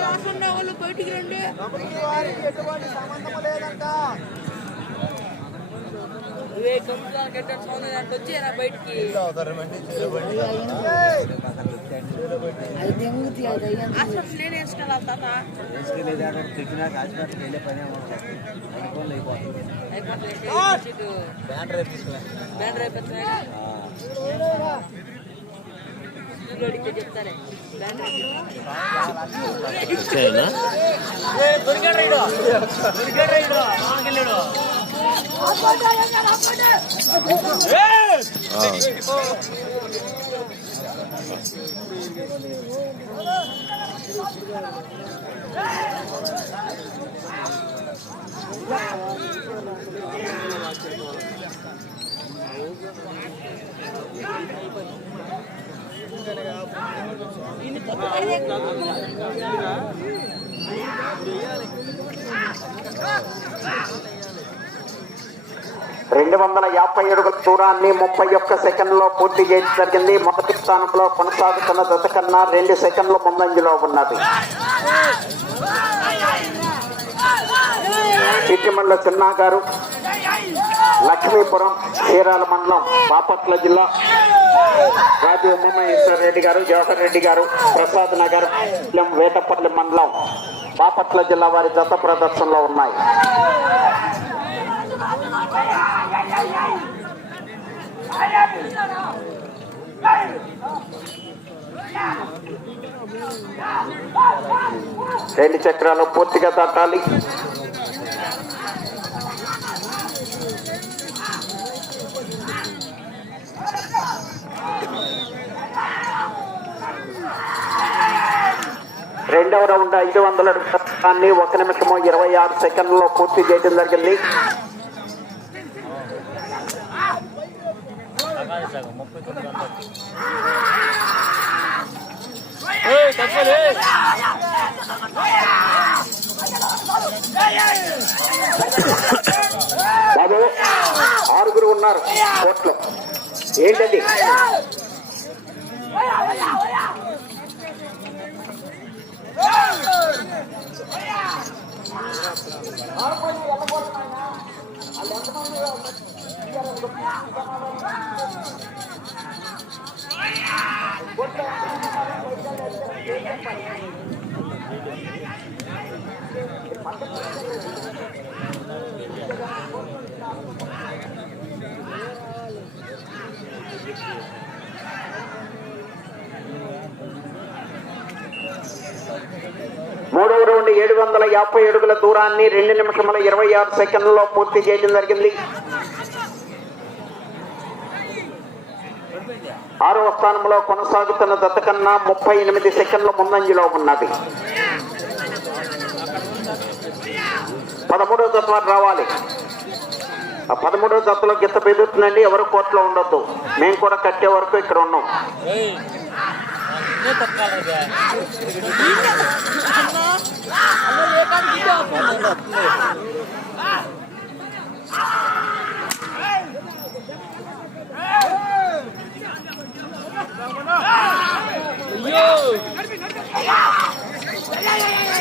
రాసున్న వాళ్ళు బయటికి రండి వారికి ఎటువంటి సంబంధం లేదంట ఇవే కంప్యూటర్ కట్టాడు సౌండ్ అంటే వచ్చి నా బయటికి అసలు నేను వేసుకెళ్ళా తాత అయిపోతుంది చెప్తానే ఇన్ని తప్పు కదా రెండు వందల యాభై అడుగుల దూరాన్ని ముప్పై ఒక్క సెకండ్లో పూర్తి చేయడం జరిగింది. మొదటి స్థానంలో కొనసాగుతున్న దశ కన్నా రెండు సెకండ్ల ముందంజలో ఉన్నది. చిట్టిమండ్ల చిన్నా గారు లక్ష్మీపురం చీరాల మండలం బాపట్ల జిల్లా రాజు ఉమామహేశ్వర రెడ్డి గారు జవహర్ రెడ్డి గారు ప్రసాద్ నగర్ వేటపల్లి మండలం బాపట్ల జిల్లా వారి జత ప్రదర్శనలో ఉన్నాయి. రెండు చక్రాలు పూర్తిగా దాటాలి. రెండవ రౌండ్ ఐదు వందల ఒక నిమిషము ఇరవై ఆరు సెకండ్లో పూర్తి చేయడం జరిగింది. బాబు ఆరుగురు ఉన్నారు కోర్టులో. ఏంటండి మూడవ రౌండ్ ఏడు వందల యాభై అడుగుల దూరాన్ని రెండు నిమిషముల ఇరవై ఆరు సెకండ్లలో పూర్తి చేయడం జరిగింది. ఆరవ స్థానంలో కొనసాగుతున్న దత్త కన్నా ముప్పై ఎనిమిది సెకండ్ల ముందంజలో ఉన్నది. పదమూడవ దత్త రావాలి. ఆ పదమూడవ దత్తలో గిత్త బెదురుతుందండి ఎవరు కోర్టులో ఉండొద్దు. మేము కూడా కట్టే వరకు ఇక్కడ ఉన్నాం.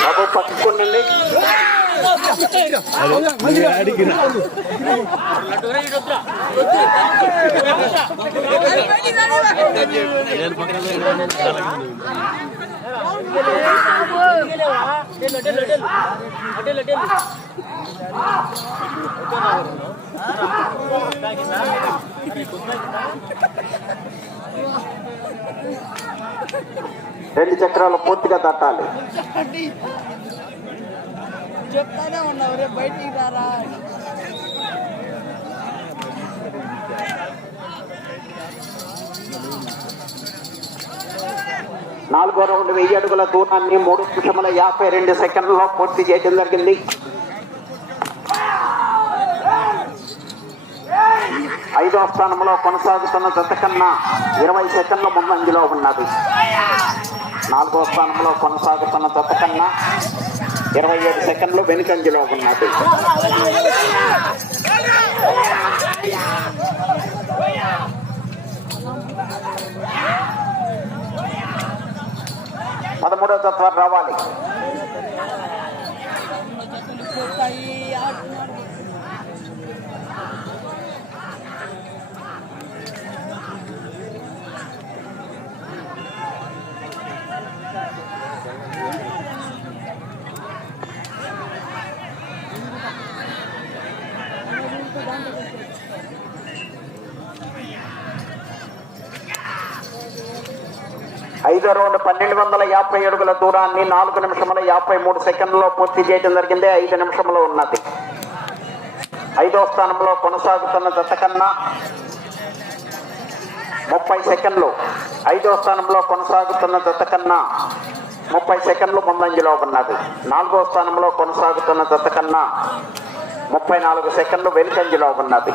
బాబు పట్టుకోండి రెండు చక్రాలు పూర్తిగా తట్టాలి చెప్తానే ఉన్నావు రే బయటికి రారా. నాలుగో రౌండ్ వెయ్యి అడుగుల దూరాన్ని మూడు నిమిషముల యాభై రెండు సెకండ్లలో పూర్తి చేయడం జరిగింది. ఐదో స్థానంలో కొనసాగుతున్న జత కన్నా ఇరవై సెకండ్ల ముందంజలో ఉన్నది. నాలుగో స్థానంలో కొనసాగుతున్న జత కన్నా ఇరవై ఏడు సెకండ్లు వెనుకంజలో ఉన్నది. పదమూడో తత్వాలు రావాలి. పోతాయి పన్నెండు వందల యాభై అడుగుల దూరాన్ని నాలుగు నిమిషముల యాభై మూడు సెకండ్లలో పూర్తి చేయడం జరిగింది ఐదు నిమిషంలో ఉన్నది ఐదో స్థానంలో కొనసాగుతున్న జత కన్నా ముప్పై సెకండ్లు ఐదో స్థానంలో కొనసాగుతున్న జత కన్నా ముప్పై సెకండ్లు ముందంజలో ఉన్నది నాలుగో స్థానంలో కొనసాగుతున్న జత కన్నా ముప్పై నాలుగు సెకండ్లు వెనుకంజలో ఉన్నది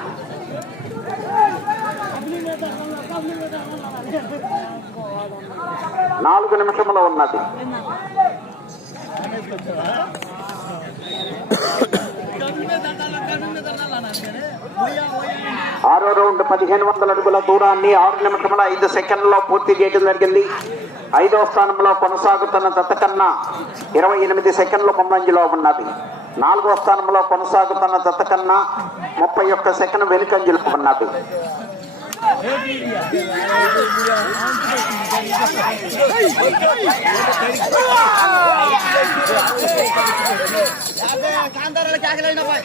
నాలుగు నిమిషంలో ఉన్నది. ఆరో రౌండ్ పదిహేను వందల అడుగుల దూరాన్ని ఆరు నిమిషముల ఐదు సెకండ్లలో పూర్తి చేయడం జరిగింది. ఐదో స్థానంలో కొనసాగుతున్న దత్త కన్నా ఇరవై ఎనిమిది సెకండ్ల ముందంజలో ఉన్నది. నాలుగో స్థానంలో కొనసాగుతున్న దత్త కన్నా ముప్పై ఒక్క సెకండ్ వెనుకంజలో ఉన్నది. కాంతారాల కేకలైన పోయి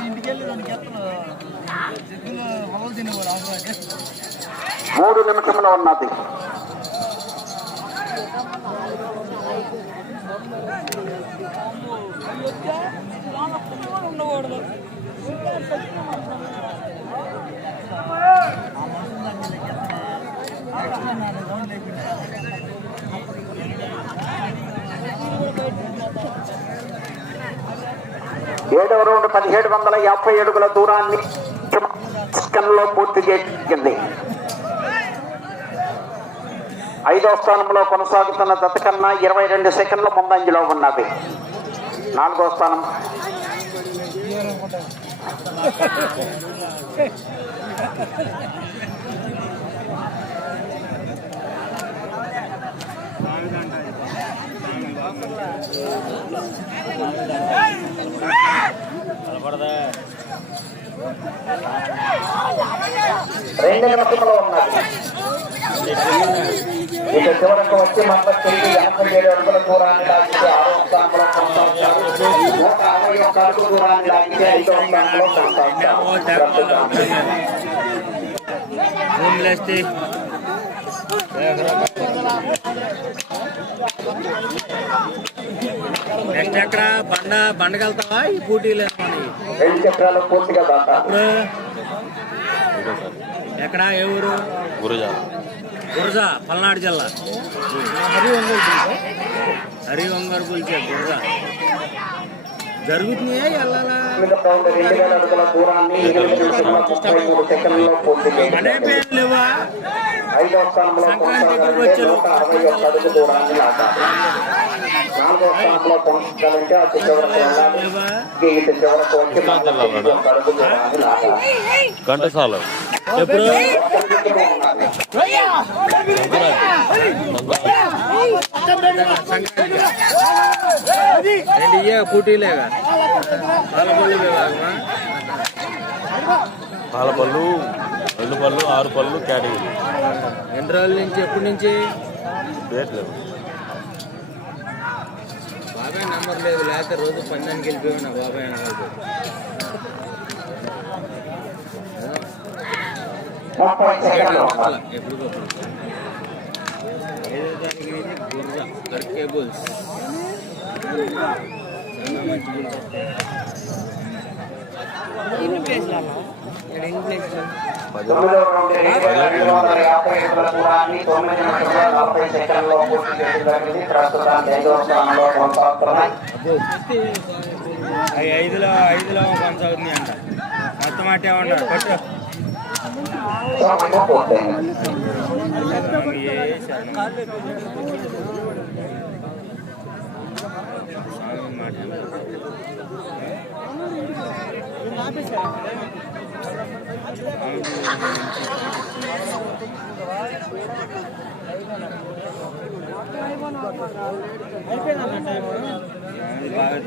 ఇంటికి వెళ్ళి దానికి ఎత్తలు చెక్కులు మొదలు తినేవారు అవసరం మూడు నిమిషంలో ఉన్నది. ఉండకూడదు ఏడవ రౌండ్ పదిహేడు వందల యాభై అడుగుల దూరాన్ని సెకండ్లో పూర్తి చేసింది. ఐదో స్థానంలో కొనసాగుతున్న దత్తకన్న ఇరవై రెండు సెకండ్ల ముందంజలో ఉన్నది. నాలుగో స్థానం. రెండు నిమిషంలో ఉన్నది ఇక చివరకు వచ్చి మళ్ళీ తిరిగి ఎనభై ఏడు అడుగుల దూరాన్ని లాగితే ఆరో స్థానంలో కొనసాగుతారు. నూట అరవై ఒక్క అడుగు దూరాన్ని లాగితే ఐదో స్థానంలో. నెక్స్ట్ ఎక్కడ బండ బండకి వెళ్తావా ఈ పోటీలు రెండు చక్రాలు పూర్తిగా ఎక్కడ ఏ ఊరు? గురజా. పల్నాడు జిల్లా. హరి వంగారు పిలిచే గురజా. జరుగుతున్నాయా వెళ్ళాలా? మన చేసింది పేరు లేవా? ఐదో స్థానంలో కొనసాగాలంటే నాలుగో స్థానంలో అతి చివరకు వెళ్ళాలి ఇటు చివరకు వచ్చి ఘంటసాల ఎప్పుడు రెండు ఇయ్యే పళ్ళు ఆరు పళ్ళు కేటగిరీ ఎన్ని రోజుల నుంచి? ఎప్పటి నుంచి? బాబాయ్ నంబర్ లేదు లేకపోతే రోజు పందానికి వెళ్ళిపోయి ఉన్నా బాబాయ్. ఎప్పుడు ఐదో తారీఖు ఇది గుర్జా అర్కేబుల్స్ చాలా మంచి గురించి తొమ్మిదవ రౌండ్ వందల యాభై దూరాన్ని తొమ్మిది నలభై సెకండ్లో పూర్తి చేయడం జరిగింది ప్రస్తుతానికి ఐదవ స్థానంలో కొనసాగుతున్నాయి ఐదులో ఐదులో కొనసాగుతుంది అంట. మొత్తం అట్టే ఉన్నారు. కొట్టు. మాట అది బాగా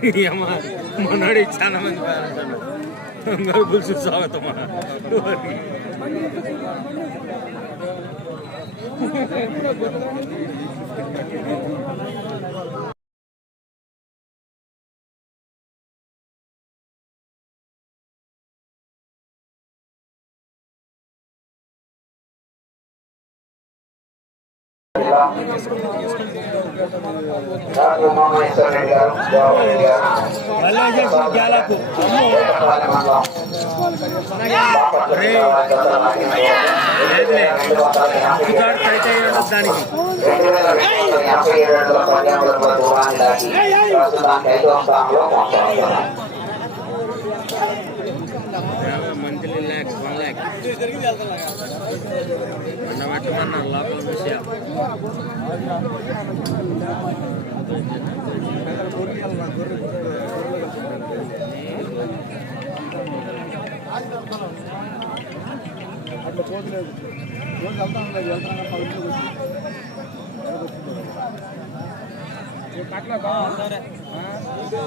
ఏంటి అమ్మ చాలా మంది పేరెంట్స్ పులుసు స్వాగతమా రాజమోహన్ రెడ్డి దాటి ప్రస్తుతానికి ఐదవ స్థానంలో కొనసాగుతున్నాయి ల్యాక్ లోపల విషయం అట్లా రోజు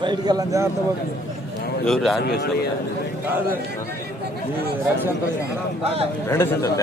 బయటికి వెళ్ళాం జాగ్రత్త పడుతుంది ఎవరు ఆన్ రక్షణ రెండు సెంటర్